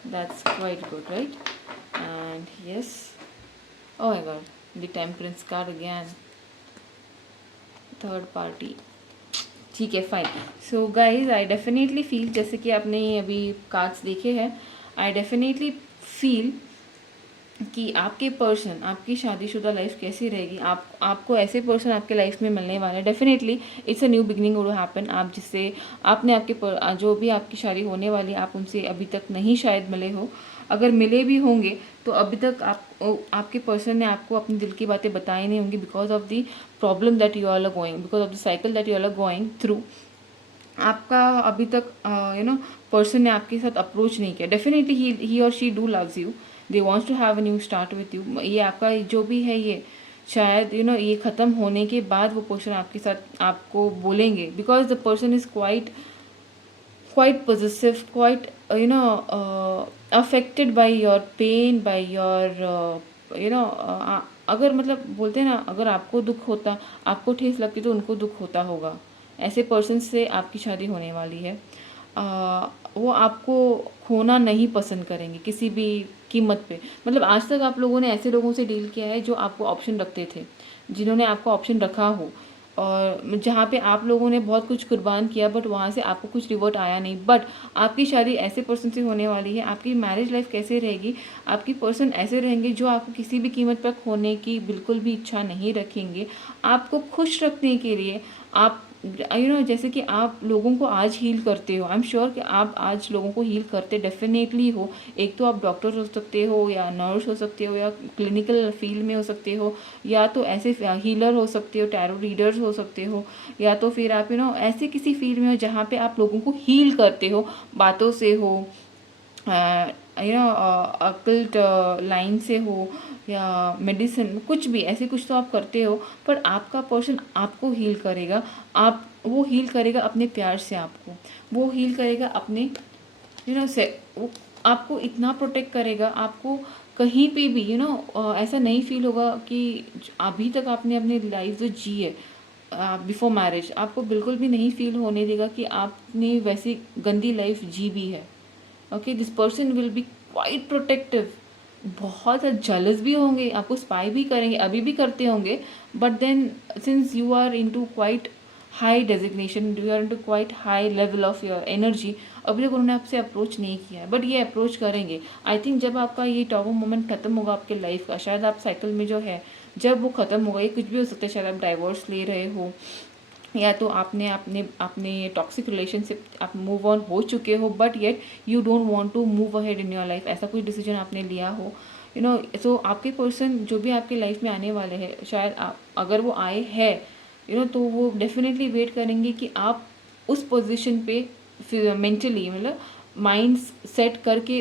that's quite good right. And yes, oh my God, the temperance card again, third party. ठीक है fine. So guys I definitely feel, जैसे कि आपने अभी कार्ड्स देखे हैं, आई डेफिनेटली फील कि आपके पर्सन, आपकी शादीशुदा लाइफ कैसी रहेगी, आपको ऐसे पर्सन आपके लाइफ में मिलने वाले हैं। Definitely it's a new beginning would happen. आप जिससे आपने जो भी आपकी शादी होने वाली है, आप उनसे अभी तक नहीं शायद मिले हो। अगर मिले भी होंगे तो अभी तक आपके पर्सन ने आपको अपने दिल की बातें बताई नहीं होंगी, because of the problem that you are going, because of the cycle that you are going through. आपका अभी तक पर्सन ने आपके साथ अप्रोच नहीं किया। डेफिनेटली ही और she do loves you, they wants to have a new start with you. ये आपका जो भी है, ये शायद ये ख़त्म होने के बाद वो पर्सन आपके साथ आपको बोलेंगे, because the person is quite possessive, quite affected by your pain, by your अगर मतलब बोलते हैं ना, अगर आपको दुख होता, आपको ठेस लगती तो उनको दुख होता होगा। ऐसे पर्सन से आपकी शादी होने वाली है। वो आपको खोना नहीं पसंद करेंगे किसी भी कीमत पे। मतलब आज तक आप लोगों ने ऐसे लोगों से डील किया है जो आपको ऑप्शन रखते थे, जिन्होंने आपको ऑप्शन रखा हो, और जहाँ पे आप लोगों ने बहुत कुछ कुर्बान किया, बट वहाँ से आपको कुछ रिवॉर्ड आया नहीं। बट आपकी शादी ऐसे पर्सन से होने वाली है। आपकी मैरिज लाइफ कैसे रहेगी, आपकी पर्सन ऐसे रहेंगे जो आपको किसी भी कीमत पर खोने की बिल्कुल भी इच्छा नहीं रखेंगे। आपको खुश रखने के लिए आप जैसे कि आप लोगों को आज हील करते हो, आई एम श्योर कि आप आज लोगों को हील करते डेफिनेटली हो। एक तो आप डॉक्टर हो सकते हो, या नर्स हो सकते हो, या क्लिनिकल फील्ड में हो सकते हो, या तो ऐसे हीलर हो सकते हो, टैरो रीडर्स हो सकते हो, या तो फिर आप ऐसे किसी फील्ड में हो जहाँ पे आप लोगों को हील करते हो, बातों से हो, अकल्ट लाइन से हो, या मेडिसिन, कुछ भी ऐसे कुछ तो आप करते हो। पर आपका पर्सन आपको हील करेगा। वो हील करेगा अपने प्यार से आपको, वो हील करेगा अपने से, वो आपको इतना प्रोटेक्ट करेगा। आपको कहीं पे भी ऐसा नहीं फील होगा कि अभी तक आपने अपनी लाइफ जो जी है बिफोर मैरिज, आपको बिल्कुल भी नहीं फील होने देगा कि आपने वैसी गंदी लाइफ जी भी है। Okay, this person will be quite protective. बहुत जेलस भी होंगे, आपको स्पाई भी करेंगे, अभी भी करते होंगे, but then since you are into quite high designation, you are into quite high level of your energy, अभी तक उन्होंने आपसे अप्रोच नहीं किया है, बट ये अप्रोच करेंगे। आई थिंक जब आपका ये टॉप मोमेंट खत्म होगा आपके लाइफ का, शायद आप साइकिल में जो है, जब वो ख़त्म होगा, ये कुछ भी हो सकता है, शायद आप डाइवोर्स ले रहे हो, या तो आपने अपने अपने टॉक्सिक रिलेशनशिप आप मूव ऑन हो चुके हो, but yet you don't want to move ahead in your life, ऐसा कुछ डिसीजन आपने लिया हो, सो आपके पर्सन जो भी आपके लाइफ में आने वाले हैं, शायद अगर वो आए हैं तो वो डेफिनेटली वेट करेंगे कि आप उस पोजीशन पे मेंटली, मतलब माइंड सेट करके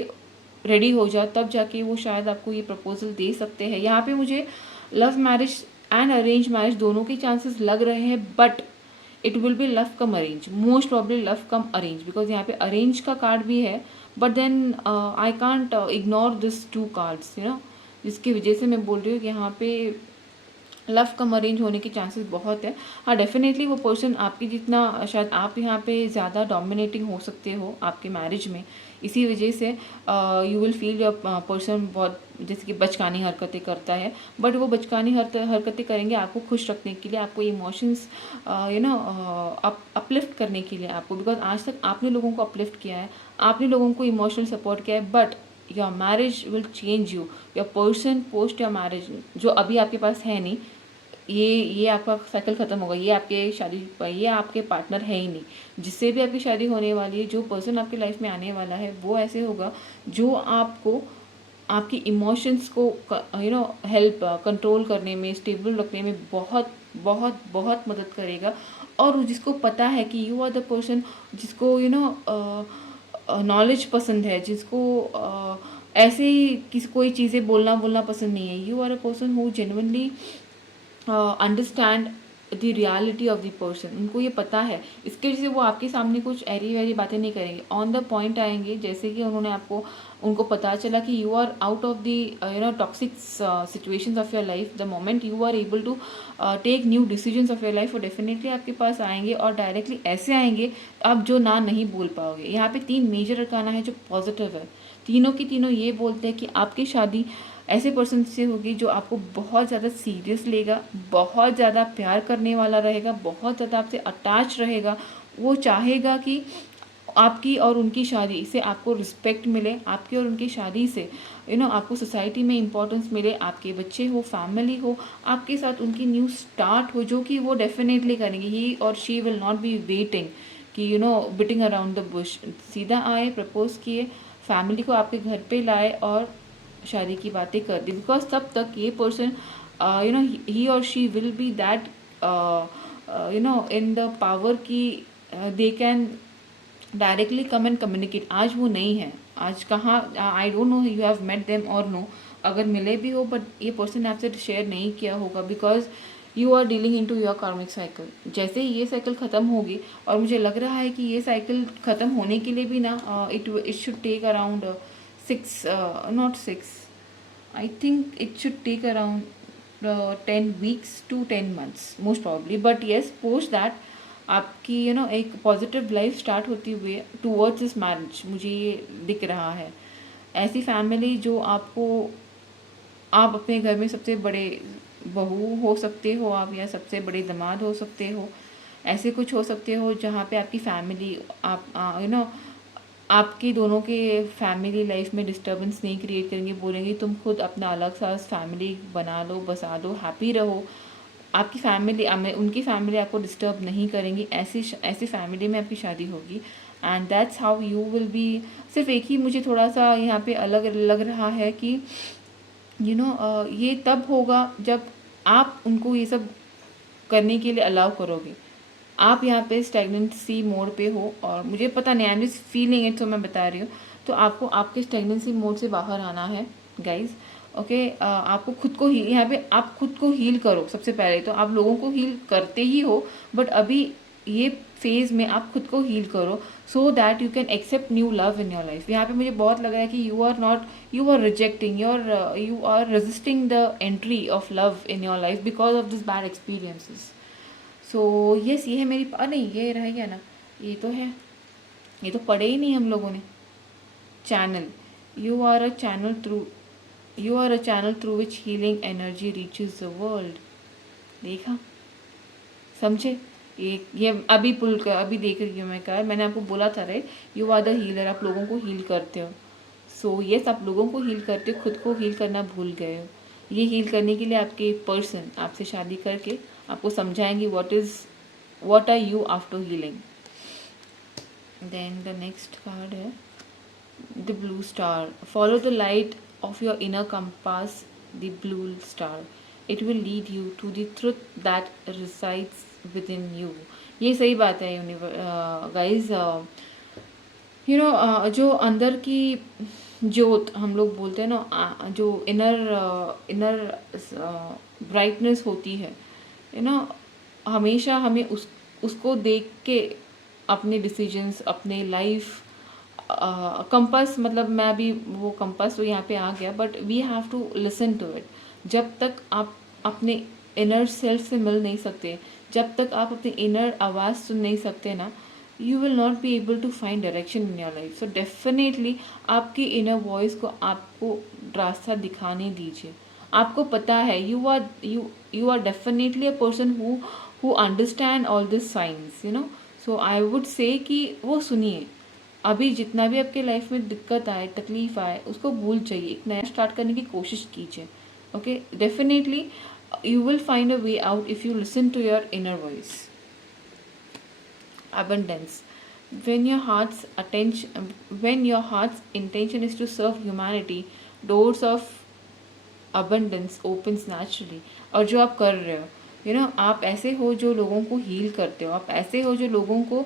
रेडी हो जाओ, तब जाके वो शायद आपको ये प्रपोजल दे सकते हैं। यहाँ पे मुझे love marriage and arrange marriage दोनों के चांसेस लग रहे हैं, but it will be love come arrange, most probably love come arrange, because यहाँ पे अरेंज का कार्ड भी है, but then I can't ignore this two cards, जिसकी वजह से मैं बोल रही हूँ कि यहाँ पे लव कम अरेंज होने के चांसेस बहुत है। हाँ, डेफिनेटली वो पर्सन आपकी जितना, शायद आप यहाँ पे ज़्यादा डोमिनेटिंग हो सकते हो आपके मैरिज में, इसी वजह से you will feel your person बहुत जैसे कि बचकानी हरकतें करता है, बट वो बचकानी हरकतें करेंगे आपको खुश रखने के लिए, आपको इमोशंस अपलिफ्ट करने के लिए आपको, बिकॉज आज तक आपने लोगों को अपलिफ्ट किया है, आपने लोगों को इमोशनल सपोर्ट किया है, but your marriage will change you, your person post your marriage जो अभी आपके पास है नहीं, ये आपका साइकिल ख़त्म होगा, ये आपके शादी, ये आपके पार्टनर है ही नहीं। जिससे भी आपकी शादी होने वाली है, जो पर्सन आपकी लाइफ में आने वाला है, वो ऐसे होगा जो आपको आपकी इमोशंस को हेल्प कंट्रोल करने में, स्टेबल रखने में बहुत बहुत बहुत मदद करेगा। और जिसको पता है कि यू आर द पर्सन जिसको नॉलेज पसंद है, जिसको ऐसे ही कोई चीज़ें बोलना पसंद नहीं है, you are a person who genuinely understand the reality of the person, उनको ये पता है, इसके वजह से वो आपके सामने कुछ ऐरी वैरी बातें नहीं करेंगे, ऑन द पॉइंट आएंगे। जैसे कि उनको पता चला कि you are out of the toxic situations of your life, the moment you are able to take new decisions of your life, वो डेफिनेटली आपके पास आएंगे और डायरेक्टली ऐसे आएंगे आप जो ना नहीं बोल पाओगे। यहाँ पे 3 मेजर अरकाना है जो पॉजिटिव है, तीनों की तीनों ये बोलते हैं कि आपकी शादी ऐसे पर्सन से होगी जो आपको बहुत ज़्यादा सीरियस लेगा, बहुत ज़्यादा प्यार करने वाला रहेगा, बहुत ज़्यादा आपसे अटैच रहेगा। वो चाहेगा कि आपकी और उनकी शादी से आपको रिस्पेक्ट मिले, आपकी और उनकी शादी से आपको सोसाइटी में इम्पोर्टेंस मिले, आपके बच्चे हो, फैमिली हो, आपके साथ उनकी न्यू स्टार्ट हो, जो कि वो डेफिनेटली करेंगे। ही और she will not be waiting कि बिटिंग अराउंड द बुश। सीधा आए, प्रपोज किए, फैमिली को आपके घर पे लाए और शादी की बातें कर दी। बिकॉज तब तक ये पर्सन ही और she will be that in the power की they can directly come and communicate. आज वो नहीं है, आज कहाँ, I don't know you have met them और नो, अगर मिले भी हो बट ये पर्सन ने आपसे शेयर नहीं किया होगा, because you are dealing in to your karmic cycle. जैसे ही ये साइकिल ख़त्म होगी, और मुझे लग रहा है कि ये साइकिल ख़त्म होने के लिए भी ना it should take around 6 not 6, I think it should take around 10 weeks to 10 months most probably, but yes, post that आपकी एक पॉजिटिव लाइफ स्टार्ट होती हुई टूवर्ड्स दिस मैरिज मुझे ये दिख रहा है। ऐसी फैमिली जो आप अपने घर में सबसे बड़े बहू हो सकते हो आप, या सबसे बड़े दामाद हो सकते हो, ऐसे कुछ हो सकते हो जहाँ पे आपकी फैमिली आप आपकी दोनों के फैमिली लाइफ में डिस्टर्बेंस नहीं क्रिएट करेंगे, बोलेंगे तुम खुद अपना अलग सा फैमिली बना लो, बसा दो, हैप्पी रहो। आपकी फैमिली उनकी फैमिली आपको डिस्टर्ब नहीं करेंगी, ऐसी फैमिली में आपकी शादी होगी। And that's how you will be. सिर्फ एक ही मुझे थोड़ा सा यहाँ पे अलग लग रहा है कि ये तब होगा जब आप उनको ये सब करने के लिए अलाउ करोगे। आप यहाँ पे स्टैग्नेंसी मोड पे हो, और मुझे पता नहीं, I am just feeling it, तो मैं बता रही हूँ। तो आपको आपके स्टैग्नेंसी मोड से बाहर आना है गाइज, ओके। आपको खुद को हील, यहाँ पे आप खुद को हील करो। सबसे पहले तो आप लोगों को हील करते ही हो, बट अभी ये फेज़ में आप खुद को हील करो, so that you can accept new love in your life. यहाँ पे मुझे बहुत लग रहा है कि you are rejecting, you are resisting the entry of love in your life because of this bad experiences. So yes, ये है मेरी नहीं, ये रह गया ना, ये तो है, ये तो पढ़े ही नहीं हम लोगों ने। Channel, you are a channel through which healing energy reaches the world. देखा, समझे? ये अभी अभी देख रही हूँ मैं, क्या मैंने आपको बोला था रे, यू आर द हीलर, आप लोगों को हील करते हो। सो यस, आप लोगों को हील करते हो, खुद को हील करना भूल गए हो। ये हील करने के लिए आपके पर्सन आपसे शादी करके आपको समझाएंगे what are you after healing. Then the next card है the blue star. Follow the light of your inner compass, the blue star. It will lead you to the truth that resides within you. ये सही बात है guys. जो अंदर की ज्योत हम लोग बोलते हैं ना, जो इनर ब्राइटनेस होती है हमेशा हमें उसको देख के अपने डिसीजंस, अपने लाइफ कंपास, मतलब मैं अभी वो कंपास तो यहाँ पे आ गया, but we have to listen to it. जब तक आप अपने इनर सेल्फ से मिल नहीं सकते, जब तक आप अपनी इनर आवाज़ सुन नहीं सकते ना, you will not be able to find direction in your life. So definitely आपकी इनर वॉइस को आपको रास्ता दिखाने दीजिए। आपको पता है you are definitely a person who understand all these signs, so I would say कि वो सुनिए। अभी जितना भी आपके लाइफ में दिक्कत आए, तकलीफ आए, उसको भूल जाइए, एक नया स्टार्ट करने की कोशिश कीजिए। Okay, definitely you will find a way out if you listen to your inner voice. Abundance. When your heart's intention is to serve humanity, doors of abundance opens naturally. और जो आप कर रहे हो, आप ऐसे हो जो लोगों को हील करते हो, आप ऐसे हो जो लोगों को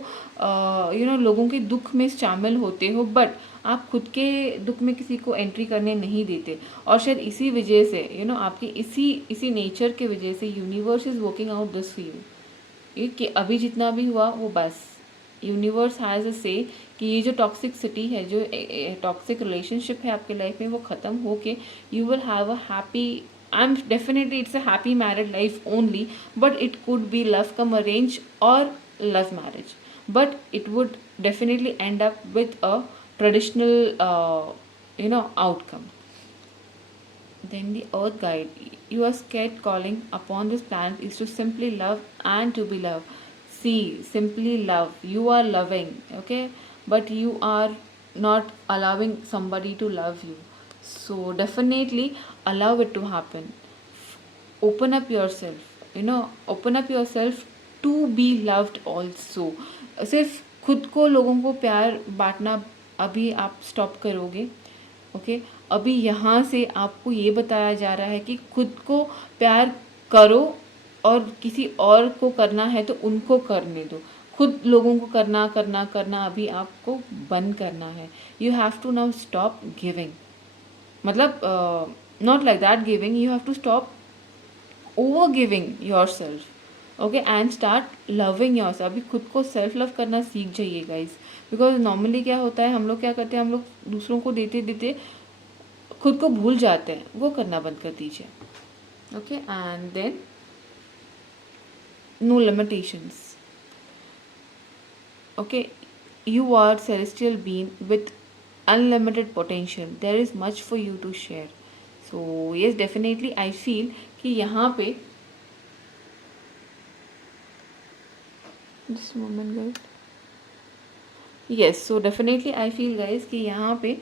लोगों के दुख में शामिल होते हो, बट आप खुद के दुख में किसी को एंट्री करने नहीं देते। और शायद इसी वजह से आपकी इसी नेचर के वजह से universe is working out this for you. ये कि अभी जितना भी हुआ वो बस, यूनिवर्स हैज़ अ से कि ये जो टॉक्सिसिटी है, जो टॉक्सिक रिलेशनशिप है आपके लाइफ में, वो ख़त्म होके you will have a happy, I am definitely it's a happy married life only, but it could be love come arrange और love marriage, but it would definitely end up with a traditional outcome. Then the earth guide, you are scared calling upon this planet is to simply love and to be loved. See, simply love, you are loving, okay, but you are not allowing somebody to love you, so definitely allow it to happen. Open up yourself, open up yourself to be loved also. सिर्फ खुद को लोगों को प्यार बांटना अभी आप stop करोगे, ओके। अभी यहाँ से आपको ये बताया जा रहा है कि खुद को प्यार करो, और किसी और को करना है तो उनको करने दो, खुद लोगों को करना करना करना अभी आपको बंद करना है. You have to now stop giving, मतलब not like that giving, you have to stop over giving yourself, okay, and start loving yourself. अभी खुद को सेल्फ लव करना सीख जाइए गाइज, बिकॉज नॉर्मली क्या होता है, हम लोग क्या करते हैं, हम लोग दूसरों को देते देते खुद को भूल जाते हैं, वो करना बंद कर दीजिए, okay. And then no limitations, okay. You are celestial being with unlimited potential, there is much for you to share. So yes, definitely I feel कि यहाँ पे just a moment guys, yes, so definitely I feel guys कि यहाँ पे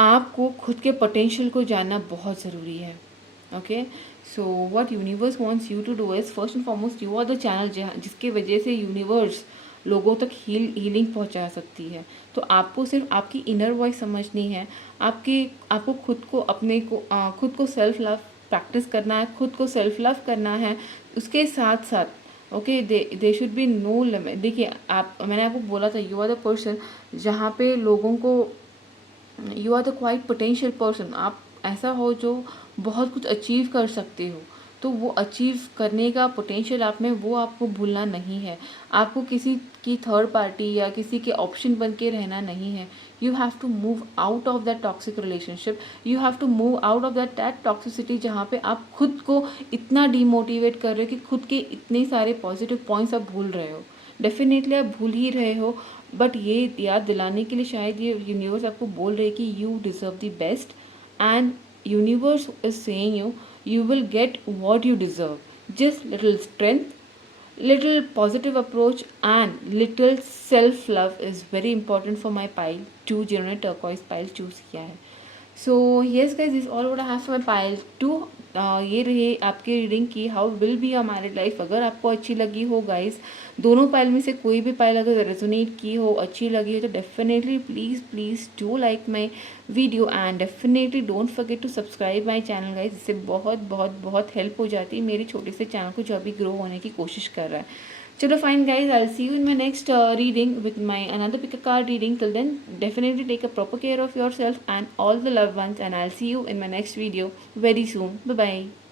आपको खुद के potential को जानना बहुत ज़रूरी है, okay. So what universe wants you to do is, first and foremost you are the channel जिसके वजह से यूनिवर्स लोगों तक हीलिंग पहुंचा सकती है. तो आपको सिर्फ आपकी इनर वॉइस समझनी है, आपको खुद को खुद को सेल्फ लव प्रैक्टिस करना है, खुद को सेल्फ लव करना है. उसके साथ साथ okay, they should be no limit. देखिए मैंने आपको बोला था, यू आर द पर्सन जहाँ पे लोगों को, you are the quite potential person. आप ऐसा हो जो बहुत कुछ अचीव कर सकते हो, तो वो अचीव करने का पोटेंशियल आप में, वो आपको भूलना नहीं है. आपको किसी की थर्ड पार्टी या किसी के ऑप्शन बन के रहना नहीं है. You have to move out of that toxic relationship, you have to move out of that toxicity जहाँ पे आप खुद को इतना डीमोटिवेट कर रहे हो कि खुद के इतने सारे पॉजिटिव पॉइंट्स आप भूल रहे हो. डेफिनेटली आप भूल ही रहे हो, बट ये याद दिलाने के लिए शायद ये यूनिवर्स आपको बोल रहे कि you deserve the best, and universe is saying you will get what you deserve. Just little strength, little positive approach, and little self love is very important for my pile 2 जिन्होंने turquoise pile choose किया है. So yes guys, this is all what I have for my pile 2. ये रही आपकी reading की how will be a married life. अगर आपको अच्छी लगी हो गाइस, दोनों पाइल में से कोई भी पाइल अगर रेजोनेट की हो, अच्छी लगी हो, तो definitely please do like my video, and definitely don't forget to subscribe my channel guys. इससे बहुत बहुत बहुत हेल्प हो जाती है मेरे छोटे से चैनल को जो अभी ग्रो होने की कोशिश कर रहा है. चलो fine guys, I will see you in my next reading with my another pick a card reading. Till then definitely take a proper care of yourself and all the loved ones, and I'll see you in my next video very soon. Bye bye.